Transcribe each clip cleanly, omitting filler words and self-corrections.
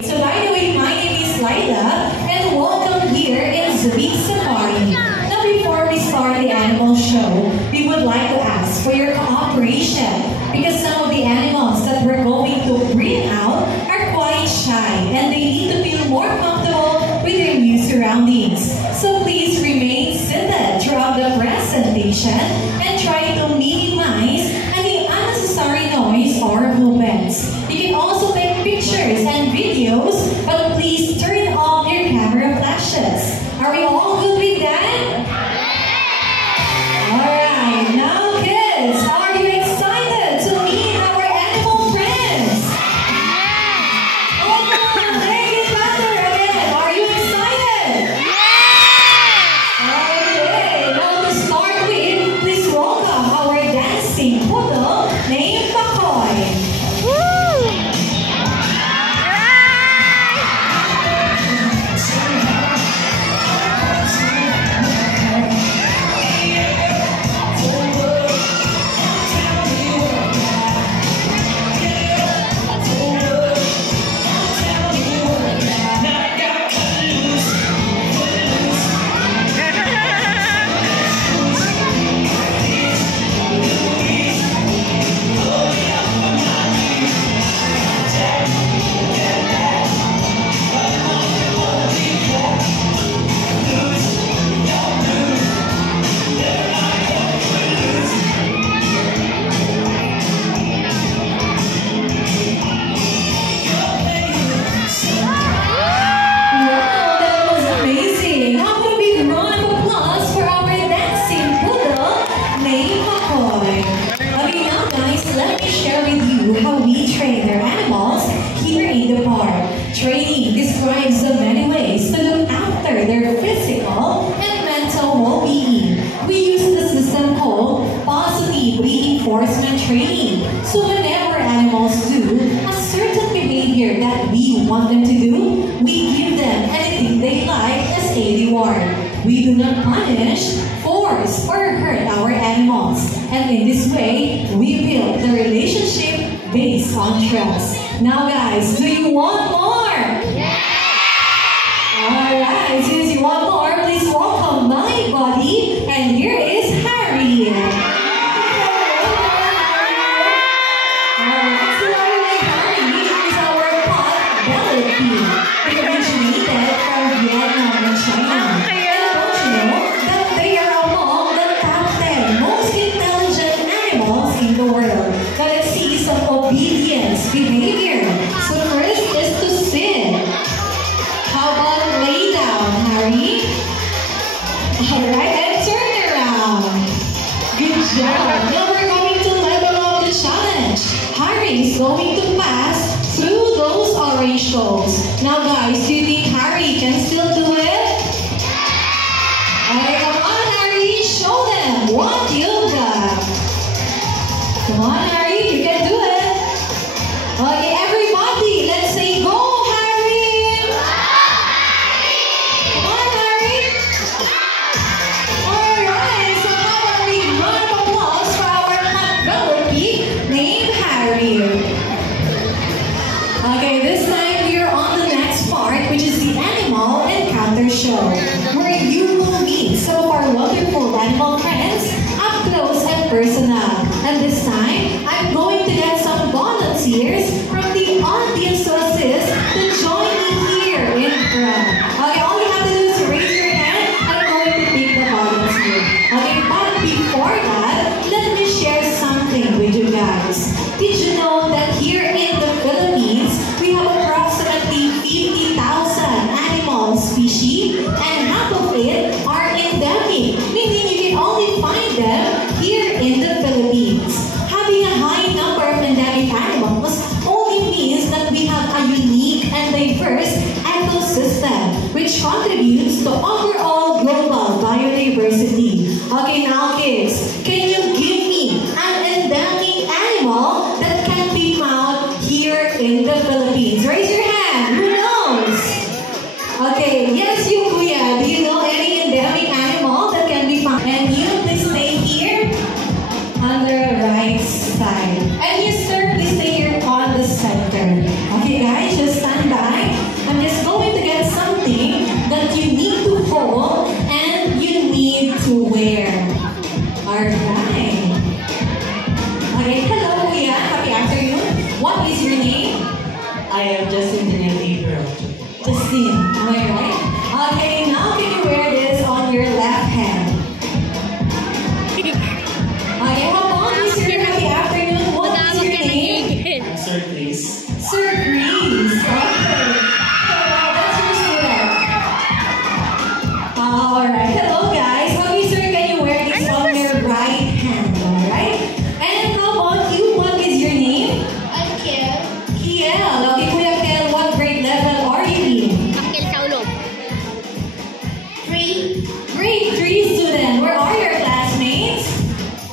So by the way, my name is Laila and welcome here in Zubik Safari. Now before we start the animal show, we would like to ask for your cooperation because some of the animals that we're going to bring out are quite shy and they need to feel more comfortable with their new surroundings. So please remain seated throughout the presentation and try to minimize any unnecessary noise or movements. You can also take pictures and videos, but please turn off your camera flashes. Are we all good with that? Alright, now kids, are you excited to meet our animal friends? Oh, make it louder again. Are you excited? Okay, now to start with, please welcome our dancing poodle named Makoy. How we train our animals here in the park. Training describes the many ways to look after their physical and mental well-being. We use the system called positive reinforcement training. So whenever animals do a certain behavior that we want them to do, we give them anything they like as a reward. We do not punish, force, or hurt our animals. And in this way, we build the relationship based on trust. Now guys, do you want more? Yeah! Alright, since you want more, please welcome my buddy, and here is Harry. Alright, so Harry is our pot belly pig, originated from Vietnam and China. And don't you know that they are among the top 10 most intelligent animals in the world? Now let's see some obedience behavior. So first is to sit. How about lay down, Harry? Alright, and turn around. Good job. Now we're going to level up the challenge. Harry is going to pass through those orange balls. Now guys, do you think Harry can still do it? Alright, come on Harry, show them what you got. Come on Harry, you can do it. Okay, everybody, let's say go, Harry! Come on, Harry! Alright, so how about we round of applause for our hot rubber pig named Harry. Okay, this time we are on the next part, which is the Animal Encounter Show, where you will meet some of our wonderful animal friends up close and personal. And this time, I'm going to get some volunteers from the audience to assist to join me here in front. Okay, all you have to do is raise your hand and I'm going to pick the volunteer. Okay, but before that, let me share something with you guys. Did you know that here in the Philippines, we have approximately 50,000 animal species and half of it are endemic, meaning you can only find them here in the Philippines. Having a high number of endemic animals only means that we have a unique and diverse ecosystem which contributes to overall global biodiversity. Okay, now kids, can you give me an endemic animal that can be found here in the Philippines? Raise your hand. Who knows? Okay, yes, you Kuya. Do you know any endemic animal that can be found? And you, please stay here on the right side. And you, sir, please stay here on the center. Okay, guys, just stand by. Justin Daniel April. Justine, am I right? Okay, now can you wear this on your left hand? Okay, how about you, sir? Happy afternoon. What is your name? Sir Chris. Sir Chris. Okay. So, that's your student. Alright. Hello, guys. Okay, sir, can you wear this on your right hand? Alright? And how about you? What is your name? I'm Kiel. Kiel. Okay, Kuya Kiel, what grade level are you in? Akil sa ulog. 3. Grade 3 student. Where are your classmates?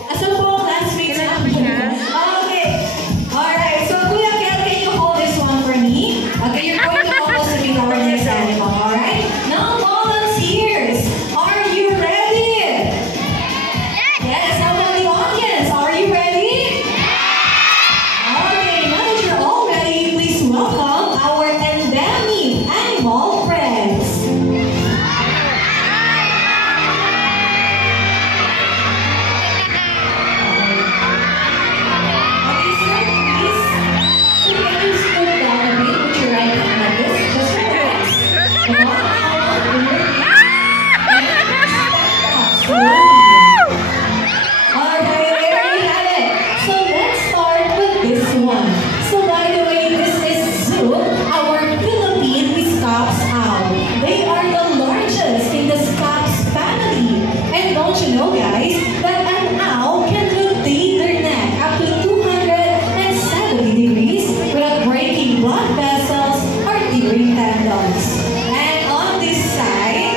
Asan po ang classmates namin? Okay. Alright. So, Kuya Kiel, can you hold this one for me? Okay, you're going to help us to meet our next animal. Alright? Now, volunteers, are you ready? Yes. How about the audience? Are you ready? Okay, now that you're all ready, please welcome our endemic animal friends. Okay, sir, please. So can you scoot down a bit with your right hand like this? Just relax. Come on, good. And step up slowly. Okay, there you have it. So let's start with this one. So by the way, this is Zoo, our Philippine Scops owl. They are the largest in the Scops family. And don't you know, guys, that an owl can rotate their neck up to 270 degrees without breaking blood vessels or tearing tendons. And on this side,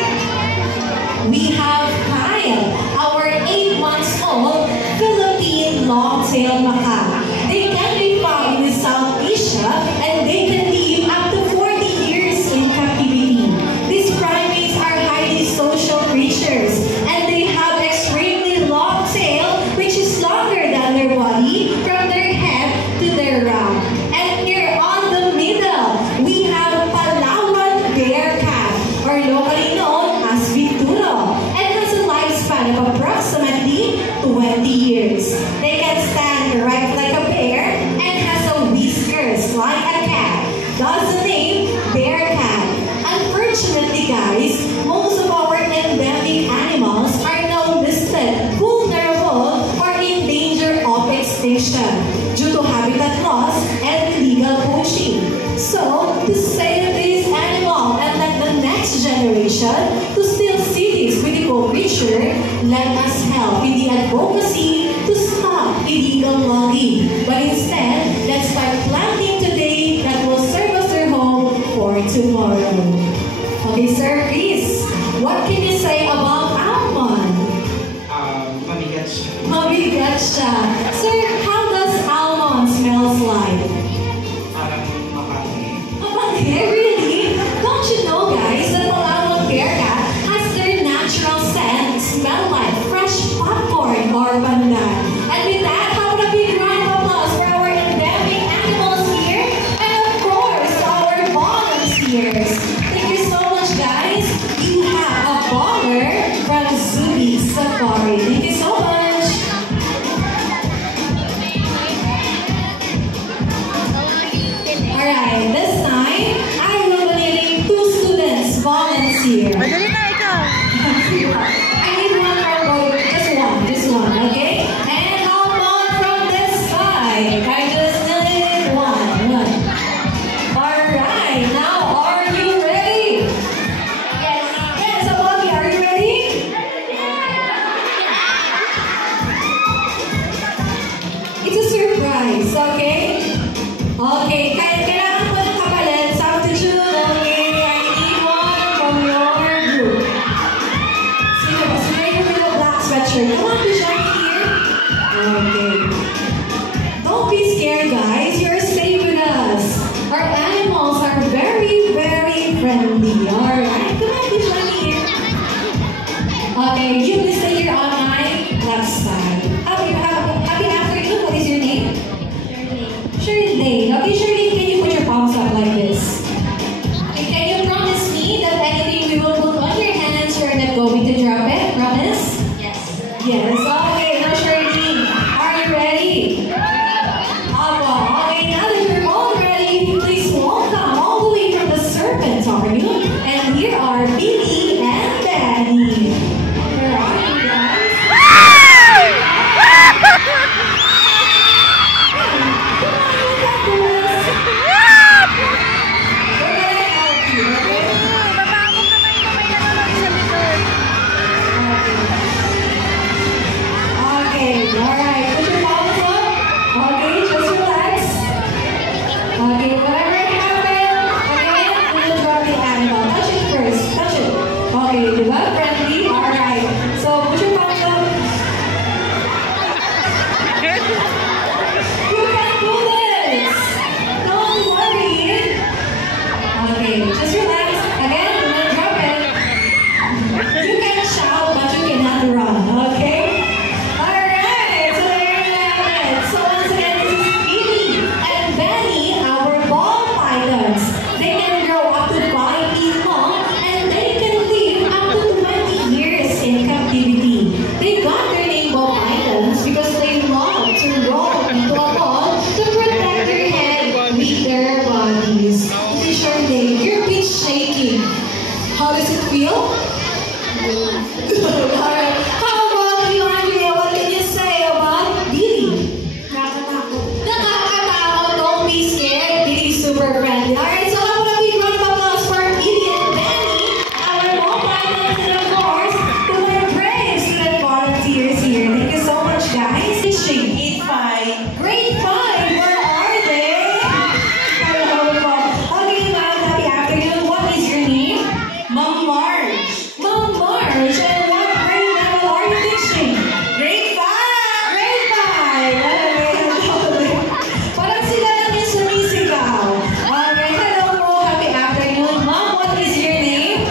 we have Kyle, our 8 months old Philippine long-tailed macaque. They can be found in South Asia and they can live up to 40 years in captivity. These primates are highly social creatures and they have extremely long tail which is longer than their body from their head to their rump. And here on the middle, we have Palawan bear cat, or locally known as Vituro, and has a lifespan of approximately 20 years. They can stand erect like a bear and has a whiskers like a cat. Thus the name bear cat. Unfortunately, guys, most of our endemic animals are now listed vulnerable or in danger of extinction due to habitat loss and illegal poaching. So, to save this animal and let the next generation to still see this beautiful creature, let us help in the advocacy to stop illegal logging. But instead, let's start planting today that will serve us their home for tomorrow. Okay, sir, please, what can you say about almond? Mabigat siya. Mabigat siya. Sir, how does almond smells like? Parang mapangit. Okay, really? Don't you know, guys, that Palawan bear cat has their natural scent smell like fresh popcorn or pandan. And with that, how about a big round of applause for our endemic animals here? And of course, our volunteers. Thank you so much, guys. You have a baller from Zubi Safari. Thank you so much. Alright, this time, I will be needing 2 students volunteer. Madali na ikaw. I need one from both, just one, okay? And how about from this side? I just need one. Alright, now are you ready? Yes. Yes, Abagi, are you ready? It's a surprise, okay? Okay, kailangan ko ng kapalit. Substitute, okay? I need one from your group. Sino ba? Sino yung with a black sweatshirt? Come on, to join me here. Okay. Don't be scared, guys. You're safe with us. Our animals are very, very friendly. Alright, come on, to join me here. Okay, you will stay here on my left side. Okay, happy afternoon. What is your name? Shirley. Okay, Shirley, can you put your palms up like this? Okay, can you promise me that anything we will put on your hands, we're not going to drop it? Promise? Yes. Yes. Okay, now Shirley, are you ready? Okay, now that you're all ready, please welcome all Okay, just relax. Again, do not drop it. You can shout, but you cannot run, okay? Alright, so there you have it. So once again, this is Billy and Benny, our ball pythons. They can grow up to 5 feet long and they can live up to 20 years in captivity. They got their name ball pythons because they love to roll into a ball to protect their head with their bodies. Teacher Dave, your pitch shaking. How does it feel? Alright. How about you, Andrea? What can you say about Billy? Nakakatakot. Nakakatakot. Don't be scared. Billy's super friendly. Alright, so how about a big round of applause for Billy and Benny, our ball pythons, and of course, to my brave student volunteers here. Thank you so much, guys. Teaching. Grade 5. Grade 5, where are they? Hello po. Okay, ma'am, happy afternoon. What is your name? Ma'am Marge. Ma'am Marge, and what grade level are you teaching? Grade 5. Grade 5. Parang sila lang yung sumisigaw. Okay, hello po, happy afternoon. Ma'am, what is your name?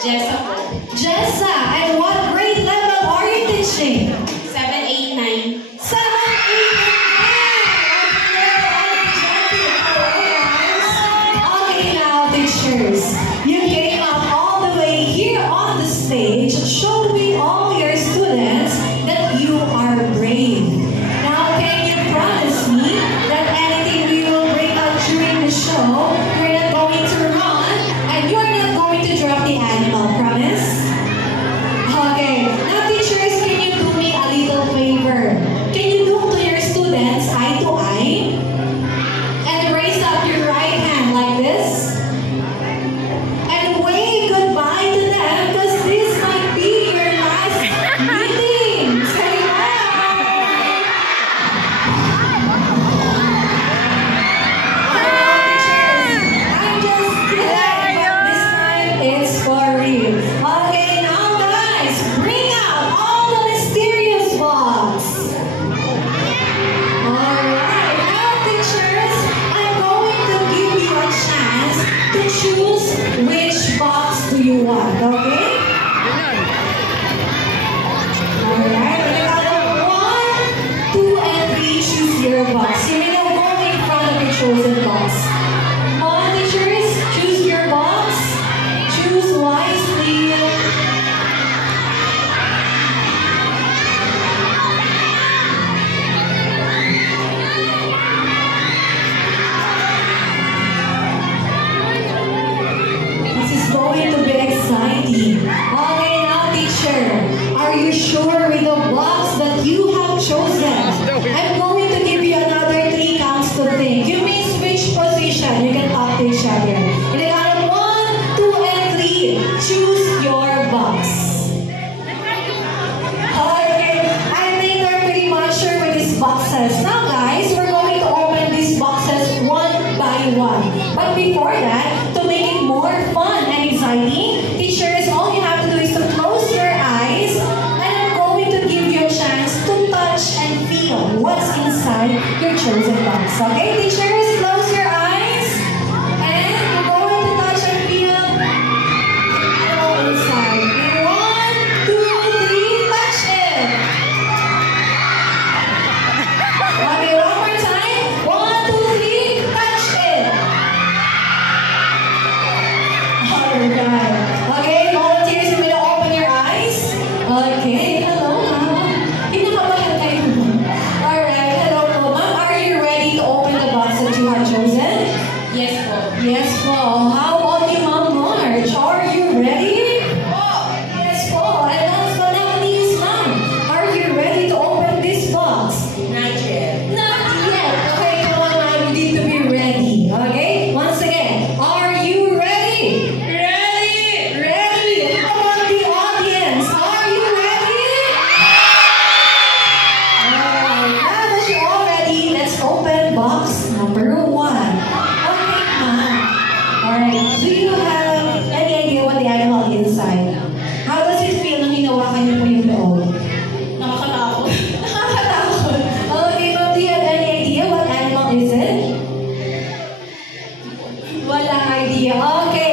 Jessa po. Jessa, and what grade level are you teaching? 7, 8, 9. 7, 8, and 9. Okay, now, teachers, you came up all the way here on the stage, showing all your students that you are brave. Now, can you promise me that anything we will bring up during the show, you're not going to run and you're not going to drop the animal? Promise? Okay. Now, teachers, can you do me a little favor? Can you look to your students eye to eye? And raise up your right hand like this? And wave goodbye to them because this might be your last meeting. Say bye! I'm just kidding, but this time it's for real. Okay, now guys, bring out all the mysterious box. Alright, now teachers, I'm going to give you a chance to choose which box do you want, okay? Alright, on the count of 1, 2, and 3, choose your box. You may now go in front of your chosen box. All teachers, choose your box. Choose wisely. This is going to be exciting. Okay, now teacher, are you sure with the box that you have chosen? I'm going to give you another 3 counts to think. You may switch position. You can talk to each other. In the count of 1, 2, and 3, choose your box. Okay, I think we're pretty much sure with these boxes. Now guys, we're going to open these boxes one by one. But before that, to make it more fun and exciting, teachers, all you have to do is to close your eyes and I'm going to give you a chance to touch and feel what's inside your chosen box. Okay, teachers, close your eyes and you're going to touch and feel inside. In 1, 2, 3, touch it. Okay, one more time. 1, 2, 3, touch it. Alright. Okay, volunteers, you may now open your eyes. Okay, hello, ma'am. Kinakabahan kayo. Alright, hello po. Ma'am, are you ready to open the box that you have chosen? Yes po. Yes po. How about you, Ma'am Marge? Are you ready? Yes po. And last but not least, ma'am, are you ready to open this box? Not yet. Not yet. Okay, come on, ma'am. You need to be ready. Okay? Once again, are you ready? Ready! Ready. How about the audience? Are you ready? Alright. Now that you're all ready, let's open box number 1. Okay, ma'am. Alright. Do you have any idea what the animal inside? How does it feel nung hinawakan niyo po yung loob? Nakakatakot. Nakakatakot. Okay, ma'am, do you have any idea what animal is it? Walang idea. Okay,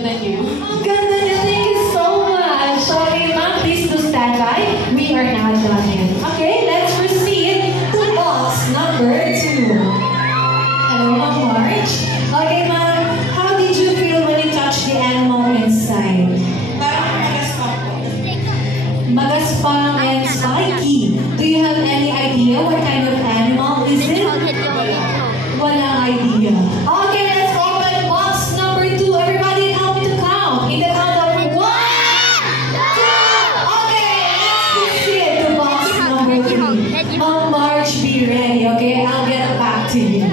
ganda niyo. Ang ganda niya. Thank you so much. Okay, ma'am, please do stand by. We are now done yet. Okay, let's proceed to box number 2. Hello, Ma'am March. Okay, ma'am, how did you feel when you touched the animal inside? Parang magaspang po. Magaspang and spiky. Do you have any idea what kind of animal is it? Walang idea. Okay, let's open box number 2. Everybody help me to count. In the count of 1, 2. Okay, let's proceed to box number 3. Ma'am March, be ready, okay? I'll get back to you.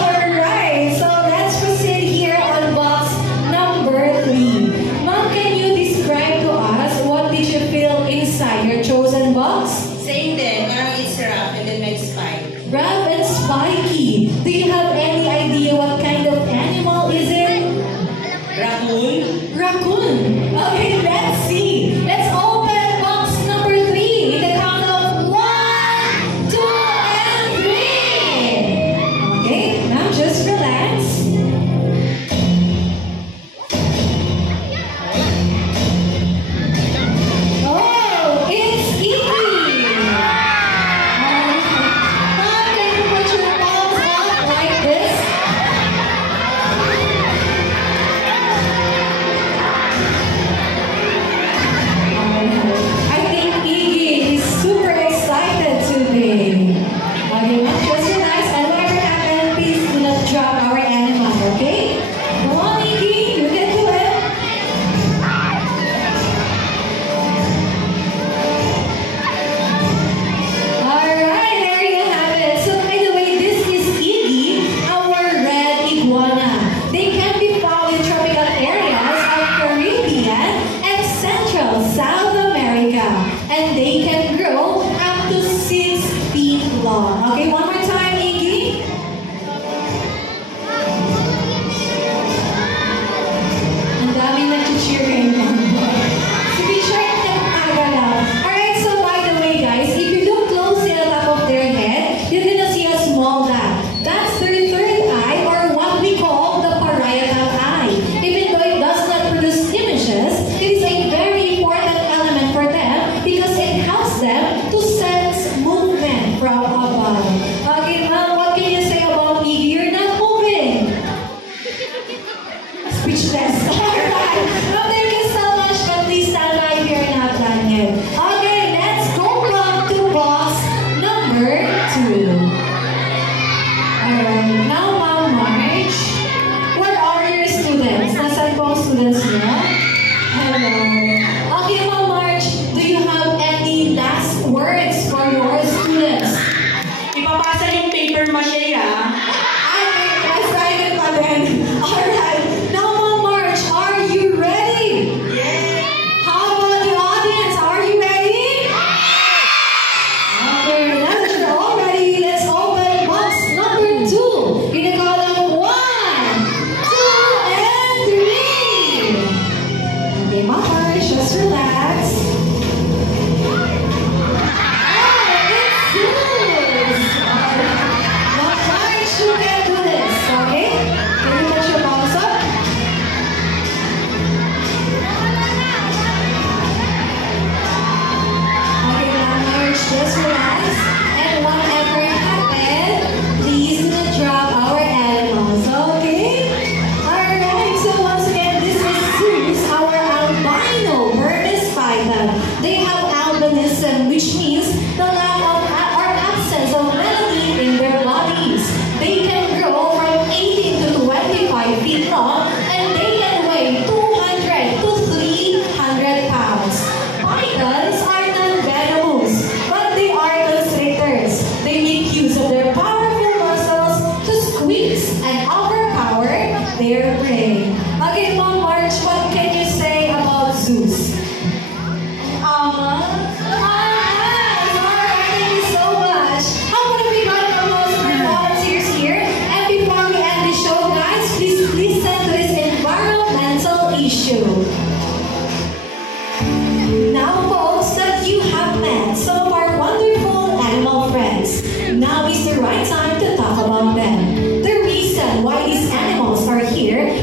Alright, so let's proceed here on box number 3. Ma'am, can you describe to us what did you feel inside your chosen box? Same din. Parang it's rough and then may spike. Rough and spiky. Do you have any idea what kind of animal is it? Raccoon. Raccoon. Okay, let's see. Let's open box number 3. In the count of 1, 2, and 3. Okay, now just relax. Oh, it's Iggy. Mom, can you put your palms up like this? I think Iggy is super excited today. Okay, ma'am, just relax. And whatever happens, please do not drop our animal, okay? Go on, Iggy. You can do it. Alright, there you have it. So by the way, this is Iggy, our red iguana. They can be found in tropical areas of Caribbean and Central South America. And they can grow up to 6 feet long. Okay, one more time, Iggy. Ang daming nag-cheer kayo naman. So be sure to mag-agalaw. Alright, so by the way guys, if you look closely at the top of their head, you're gonna see a small dot. That's their third eye, or what we call the parietal eye. Even though it does not produce images, it is a very important element for them because it helps them to sense movement from above. Okay, ma'am, what can you say about Iggy? You're not moving. Speechless. Alright. Well, thank you so much, but please stand by if you're not done yet. Okay, let's go back to box number 2. Alright, now Ma'am March, where are your students? Nasaan po ang students niyo? Hello. Okay, Ma'am March, do you have any last words for your students? Ipapasa yung paper mache, ah. Ay, excited pa din. Alright, now Ma'am March, are you ready? Yes. How about the audience? Are you ready? Okay, now that you're all ready, let's open box number 2. In the count of 1, 2, and 3. Okay, Ma'am March, just relax. Oh, it's Zeus. Ma'am March, you can do this, okay? Can you put your palms up? Okay, Ma'am March, just relax. And whatever happens, please do not drop our animals, okay? Alright, so once again, this is Zeus, our albino Burmese python. They have albinism, which means the lack of or absence of melanin in their bodies. They can grow from 18 to 25 feet long, and they can weigh 200 to 300 pounds. Pythons are non-venomous, but they are constrictors. They make use of their powerful muscles to squeeze and overpower their prey. Okay, Ma'am March, what can you say about Zeus? Alright, thank you so much. How about if we got almost for the volunteers here? And before we end the show, guys, please listen to this environmental issue. Now, folks, that you have met some of our wonderful animal friends, now is the right time to talk about them. The reason why these animals are here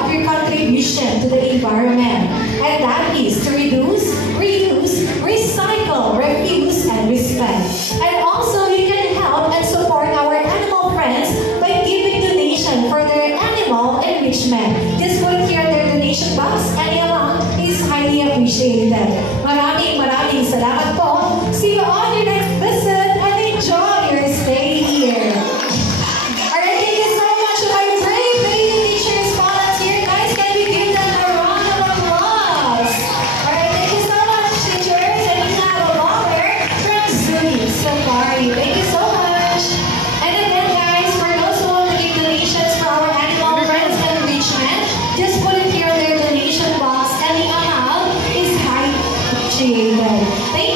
about your contribution to the environment. And that is to reduce, reuse, recycle, refuse, and respect. And also, you can help and support our animal friends by giving donation for their animal enrichment. Just put here their donation box. Any amount is highly appreciated. Maraming salamat po. See you on your next visit and enjoy your stay here. Alright, thank you so much to my brave baby teachers, volunteer guys. Can we give them a round of applause? Alright, thank you so much, teachers. And we have a baller from Zuni Safari. Thank you so much. And again, guys, for those who want to give donations for our animal friends and enrichment, just put it here in their donation box, and the amount is highly appreciated. Thank